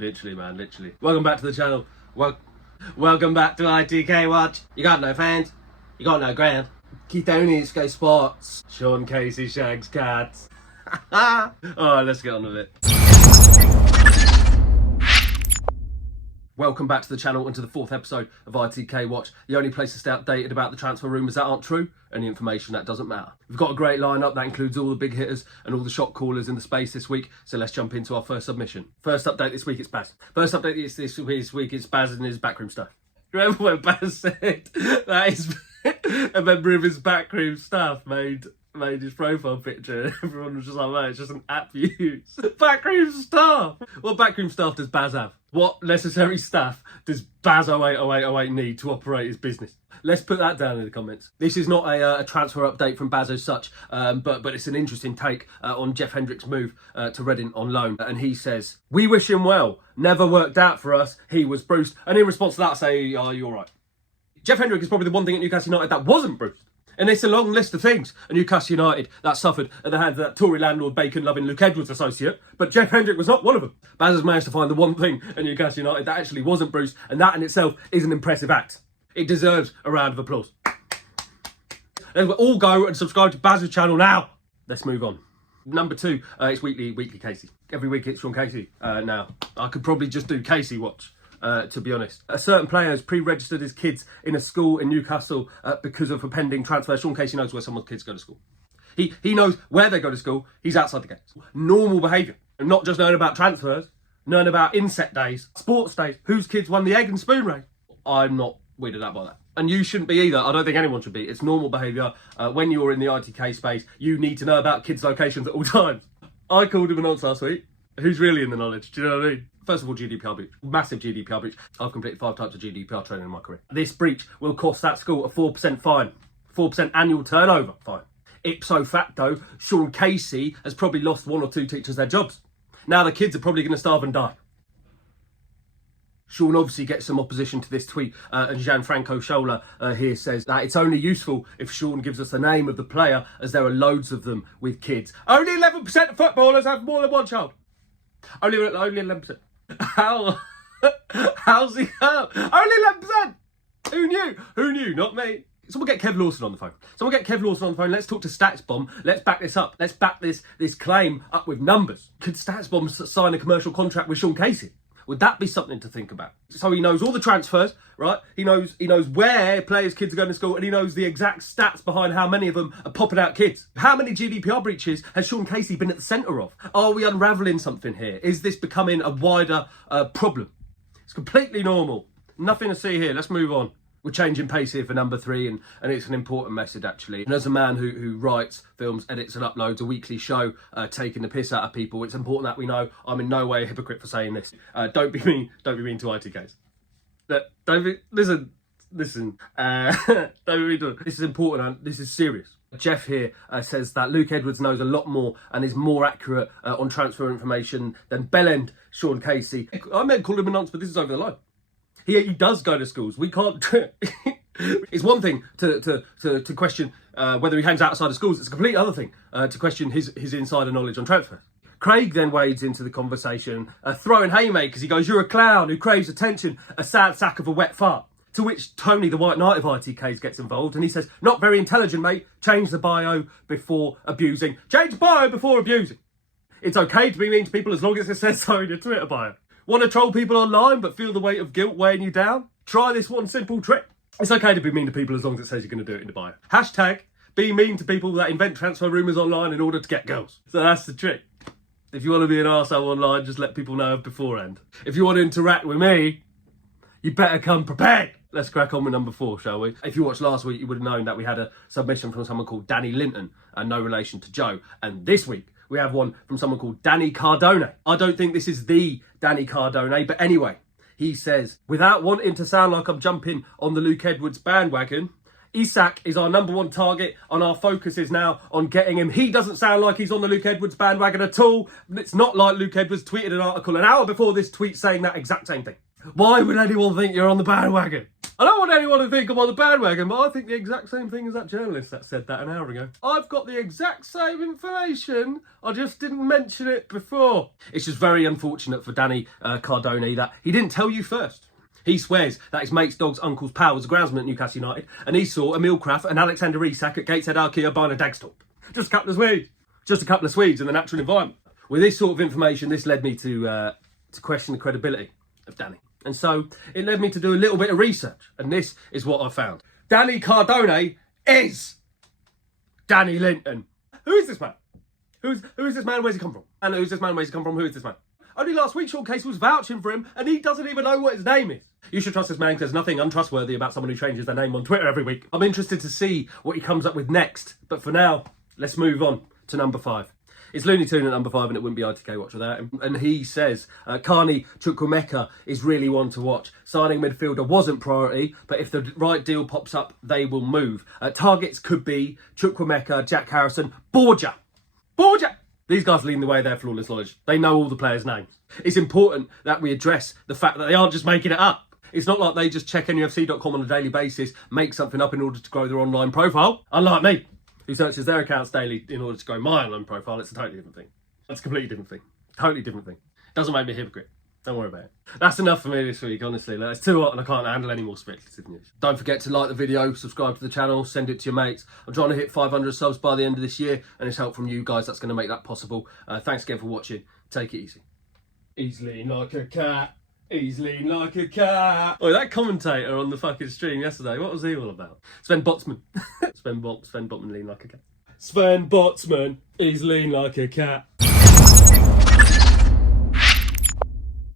Literally, man, literally. Welcome back to the channel. Welcome back to Itk Watch. You got no fans. You got no ground. Keith only Sky Sports. Sean Casey shags cats. Alright, let's get on with it. Welcome back to the channel and to the 4th episode of Itk Watch, the only place to stay updated about the transfer rumours that aren't true and the information that doesn't matter. We've got a great lineup that includes all the big hitters and all the shot callers in the space this week, so let's jump into our first submission. First update this week, it's Baz. First update this week, it's Baz and his backroom stuff. Remember when Baz said that is a member of his backroom staff made his profile picture and everyone was just like, mate, it's just an app you use. Backroom staff! What backroom staff does Baz have? What necessary staff does Baz 080808 need to operate his business? Let's put that down in the comments. This is not a transfer update from Baz as such, but it's an interesting take on Jeff Hendrick's move to Reading on loan. And he says, "We wish him well. Never worked out for us. He was bruised." And in response to that, I say, "Are you all right?" Jeff Hendrick is probably the one thing at Newcastle United that wasn't bruised. And it's a long list of things at Newcastle United that suffered at the hands of that Tory landlord, bacon-loving Luke Edwards associate. But Jeff Hendrick was not one of them. Baz has managed to find the one thing at Newcastle United that actually wasn't bruised, and that in itself is an impressive act. It deserves a round of applause. Let's all go and subscribe to Baz's channel now. Let's move on. Number 2, it's weekly Casey. Every week it's Sean Casey. Now, I could probably just do Casey Watch. To be honest, a certain player has pre-registered his kids in a school in Newcastle because of a pending transfer. Sean Casey knows where someone's kids go to school. He knows where they go to school. He's outside the gates. Normal behaviour. And not just knowing about transfers, knowing about inset days, sports days, whose kids won the egg and spoon race. I'm not weirded out by that. And you shouldn't be either. I don't think anyone should be. It's normal behaviour. When you're in the ITK space, you need to know about kids' locations at all times. I called him a nonce last week. Who's really in the knowledge? Do you know what I mean? First of all, GDPR breach. Massive GDPR breach. I've completed 5 types of GDPR training in my career. This breach will cost that school a 4% fine. 4% annual turnover fine. Ipso facto, Sean Casey has probably lost 1 or 2 teachers their jobs. Now the kids are probably going to starve and die. Sean obviously gets some opposition to this tweet, and Gianfranco Schola here says that it's only useful if Sean gives us the name of the player, as there are loads of them with kids. Only 11% of footballers have more than one child. Only 11%. How's he up? Only 11%! Who knew? Who knew? Not me. Someone get Kev Lawson on the phone. Someone get Kev Lawson on the phone. Let's talk to StatsBomb. Let's back this up. Let's back this claim up with numbers. Could StatsBomb sign a commercial contract with Sean Casey? Would that be something to think about? So he knows all the transfers, right? He knows where players' kids are going to school, and he knows the exact stats behind how many of them are popping out kids. How many GDPR breaches has Sean Casey been at the centre of? Are we unravelling something here? Is this becoming a wider problem? It's completely normal. Nothing to see here. Let's move on. We're changing pace here for number 3, and it's an important message, actually. And as a man who writes, films, edits and uploads a weekly show taking the piss out of people, it's important that we know I'm in no way a hypocrite for saying this. Don't be mean to ITKs. Listen. Don't be mean to. This is important and this is serious. Jeff here says that Luke Edwards knows a lot more and is more accurate on transfer information than Bellend Sean Casey. I meant call him a nonce, but this is over the line. He does go to schools. We can't. It's one thing to question whether he hangs outside of schools. It's a complete other thing to question his insider knowledge on transfer. Craig then wades into the conversation, throwing haymakers. He goes, "You're a clown who craves attention, a sad sack of a wet fart." To which Tony, the White Knight of ITKs, gets involved, and he says, "Not very intelligent, mate. Change the bio before abusing. Change the bio before abusing. It's okay to be mean to people as long as it says so in your Twitter bio. Want to troll people online but feel the weight of guilt weighing you down? Try this one simple trick. It's okay to be mean to people as long as it says you're going to do it in the bio. Hashtag be mean to people that invent transfer rumours online in order to get girls." So that's the trick. If you want to be an arsehole online, just let people know beforehand. If you want to interact with me, you better come prepared. Let's crack on with number 4, shall we? If you watched last week, you would have known that we had a submission from someone called Danny Linton, and no relation to Joe. And this week, we have one from someone called Danny Cardone. I don't think this is the Danny Cardone, but anyway, he says, "Without wanting to sound like I'm jumping on the Luke Edwards bandwagon, Isak is our number 1 target, and our focus is now on getting him." He doesn't sound like he's on the Luke Edwards bandwagon at all. It's not like Luke Edwards tweeted an article an hour before this tweet saying that exact same thing. Why would anyone think you're on the bandwagon? I don't want anyone to think I'm on the bandwagon, but I think the exact same thing as that journalist that said that an hour ago. I've got the exact same information, I just didn't mention it before. It's just very unfortunate for Danny Cardone that he didn't tell you first. He swears that his mate's dog's uncle's pal was a groundsman at Newcastle United, and he saw Emil Kraft and Alexander Isak at Gateshead Archaea buying a Dagstorp. Just a couple of Swedes. Just a couple of Swedes in the natural environment. With this sort of information, this led me to question the credibility of Danny. And so it led me to do a little bit of research, and this is what I found. Danny Cardone is Danny Linton. Who is this man? Who is this man? Where's he come from? And who's this man? Where's he come from? Who is this man? Only last week, Sean Case was vouching for him, and he doesn't even know what his name is. You should trust this man, because there's nothing untrustworthy about someone who changes their name on Twitter every week. I'm interested to see what he comes up with next. But for now, let's move on to number 5. It's Looney Tune at number 5, and it wouldn't be Itk Watch without him. And he says, Carney Chukwuemeka is really one to watch. Signing midfielder wasn't priority, but if the right deal pops up, they will move. Targets could be Chukwuemeka, Jack Harrison, Borja. These guys lead the way their flawless knowledge. They know all the players' names. It's important that we address the fact that they aren't just making it up. It's not like they just check nufc.com on a daily basis, make something up in order to grow their online profile. Unlike me, who searches their accounts daily in order to grow my online profile. It's a totally different thing. It's a completely different thing. Totally different thing. Doesn't make me a hypocrite. Don't worry about it. That's enough for me this week, honestly. Like, it's too hot and I can't handle any more speculative news. Don't forget to like the video, subscribe to the channel, send it to your mates. I'm trying to hit 500 subs by the end of this year, and it's help from you guys that's going to make that possible. Thanks again for watching. Take it easy. He's lean like a cat. He's lean like a cat. Oh, that commentator on the fucking stream yesterday, what was he all about? Sven Botsman. Sven Botman lean like a cat. Sven Botsman, he's lean like a cat.